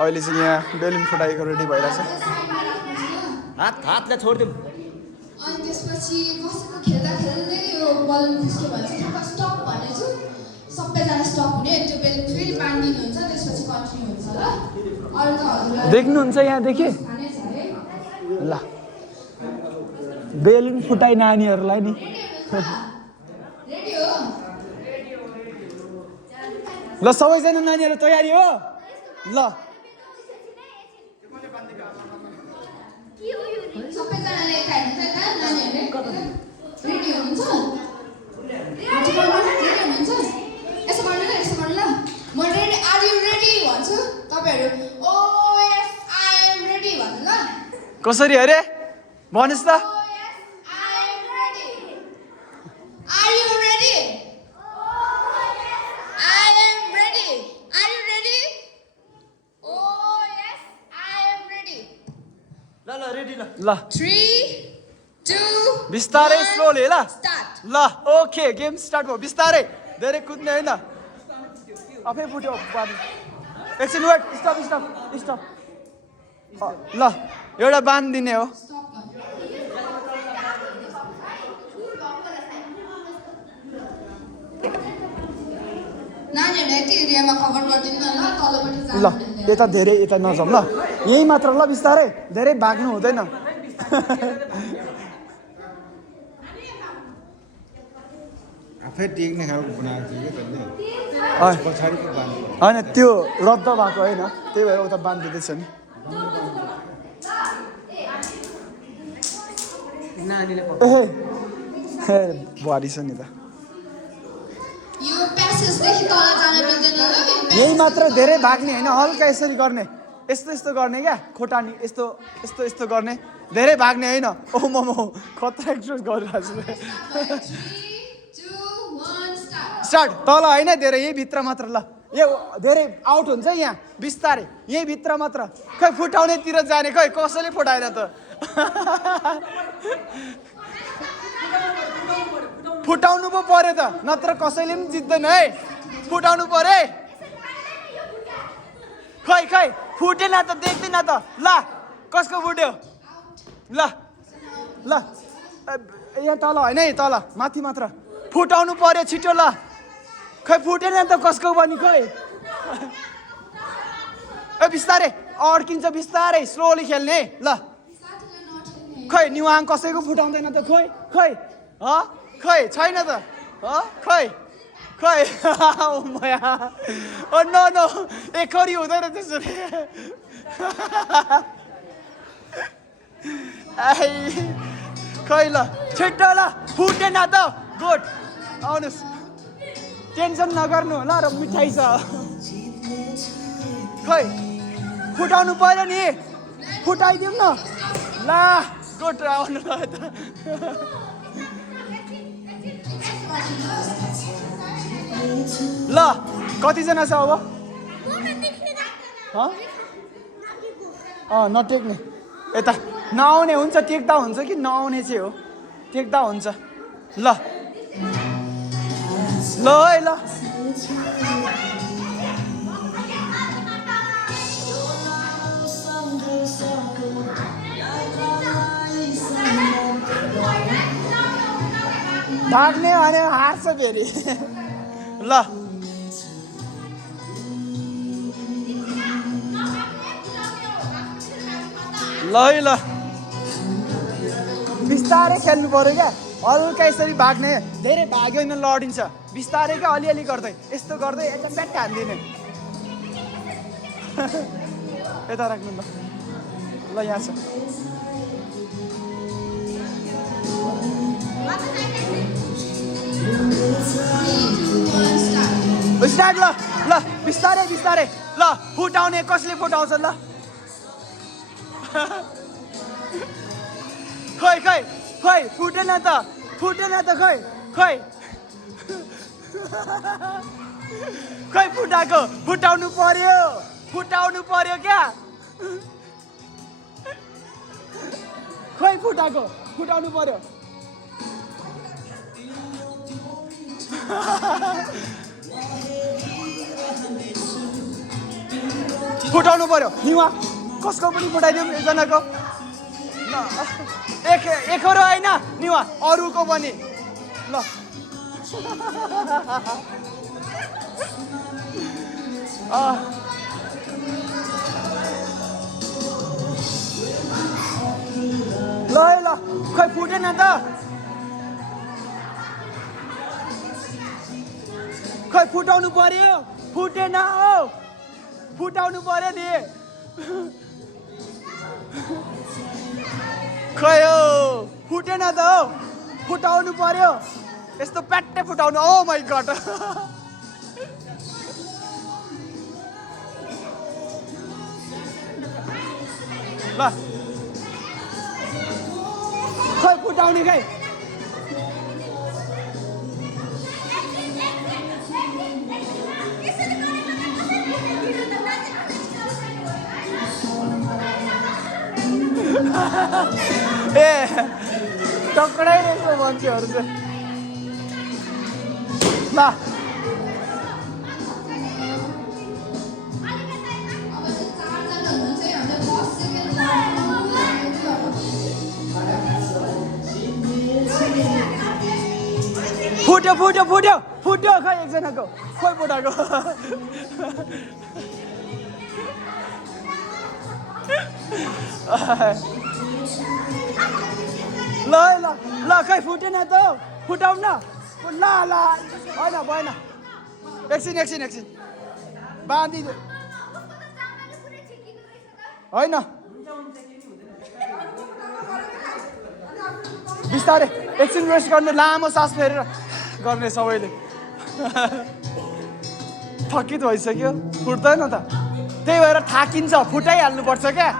अहिले चाहिँ यहाँ बेलुन फुटाएको रेडी भइरहेछ हातले छोडिदिउँ अनि त्यसपछि कसैको खेल्दा खेल्दै यो बलुन खुस्क्यो भने चाहिँ ठ्याक्क स्टप भनेछु सबैजना स्टप हुने त्यो बेलुन फेरि बाँडिदिनु हुन्छ त्यसपछि कन्टिन्यू हुन्छ ल अरू त हजुरलाई देख्नुहुन्छ यहाँदेखि थाहा छ है ल बेलुन फुटाइ नानीहरूलाई नि रेडी हो ल सबैजना नानीहरू तयारी हो ल सबैजनाले हेर्नुहुन्छ त नानीहरूले रेडी हुनुहुन्छ यसो गर्नु ल म रेडी आर यु रेडी भन्छु तपाईँहरू oh yes I am ready भन्नु ल कसरी अरे भन्नुहोस् त oh yes I am ready are you ready I am ready are you ready oh yes I am ready ल रेडी ल ल 3 2 बिस्तारै स्लोली ल स्टार्ट ल ओके गेम स्टार्ट भयो बिस्तारै धेरै कुद्ने होइन आफै फुट्यो बाँध एकछिन वेट स्टप स्टप स्टप ल एउटा बाँधिदिने हो नानीहरूले यति एरियामा कभर गरिदिनु न ल तलपट्टि ल यता धेरै यता नजाउँ ल यही मात्र ल बिस्तारै धेरै भाग्नु हुँदैन आफै टेक्ने खालको बनाएको थियो कि त्यसले पछाडिको बाँध्नु होइन त्यो रद्द भएको होइन त्यही भएर उता बाँधिदिँदैछ नि नानीले ए बुहारी छ नि त यो प्यासेजदेखि तल जान मिल्दैन ल यही मात्र धेरै भाग्ने होइन हल्का यसरी गर्ने यस्तो यस्तो गर्ने क्या खोटानी यस्तो यस्तो यस्तो गर्ने धेरै भाग्ने होइन ओ मोमो खतरा एक्सप्रेस गरिरहेको छु 3 2 1 स्टार्ट स्टार्ट तल होइन धेरै यही भित्र मात्र ल यो धेरै आउट हुन्छ यहाँ बिस्तारै यही भित्र मात्र खै फुटाउनेतिर जाने खै कसैले फुटाएन त फुटाउनु पो पर्यो त नत्र कसैले पनि जित्दैन है फुटाउनु पर्यो है खै खै फुटेन त देख्दैन त ल कसको फुट्यो ल ल यहाँ तल होइन है तल माथि मात्र फुटाउनु पर्यो छिटो ल खै फुटेन त कसको पनि खै ए बिस्तारै अड्किन्छ बिस्तारै स्लोली खेल्ने ल खै निवाङ कसैको फुटाउँदैन त खै खै खै छैन त खै खै मया ओ नो नो एकरी हुँदैन त्यसरी खै ल छिट्टो ल फुटेन त गुड आउनुहोस् टेन्सन नगर्नु होला र मिठाई छ खै फुटाउनु पर्यो नि फुटाइदिउँ न ल गुड आउनु ल ल कतिजना छ अब नटेक्ने यता नआउने हुन्छ टेक्दा हुन्छ कि नआउने चाहिँ हो टेक्दा हुन्छ ल ल है ल भाग्ने भने हार्छ फेरि ल ल है ल बिस्तारै खेल्नु पर्यो क्या हल्का यसरी भाग्ने धेरै भाग्यो भने लडिन्छ बिस्तारै क्या अलिअलि गर्दै यस्तो गर्दै एकदम ब्याट हान्दिने यता राख्नु ल यहाँ छ स्टार्ट ल ल बिस्तारै बिस्तारै ल फुटाउने कसले फुटाउँछ ल खै खै खै फुटेन त खै खै खै फुटाएको फुटाउनु पर्यो क्या खै फुटाउनु पर्यो फुटाउनु पर्यो निवा कसको पनि फुटाइदिउँ एकजनाको ल एकरो होइन निवा अरूको पनि ल ल है ल खै फुटेन त खै फुटाउनु पर्यो फुटेन हो फुटाउनु पर्यो नि खै हो फुटेन त हो फुटाउनु पर्यो यस्तो प्याट्टै फुटाउनु ओ माइ गड ल खै फुटाउने खै ए टक्राइ रहेछ मान्छेहरू चाहिँ ल फुट्यो फुट्यो फुट्यो फुट्यो खै एकजनाको खोइ फुटाएको ल है ल ल खै फुटेन त फुटाउ न ल ल होइन भएन एकछिन एकछिन एकछिन बाँधिदियो होइन बिस्तारै एकछिन रेस्ट गर्ने लामो सास फेरेर गर्ने सबैले थकित भइसक्यो फुट्दैन त त्यही भएर थाकिन्छ फुटाइहाल्नुपर्छ क्या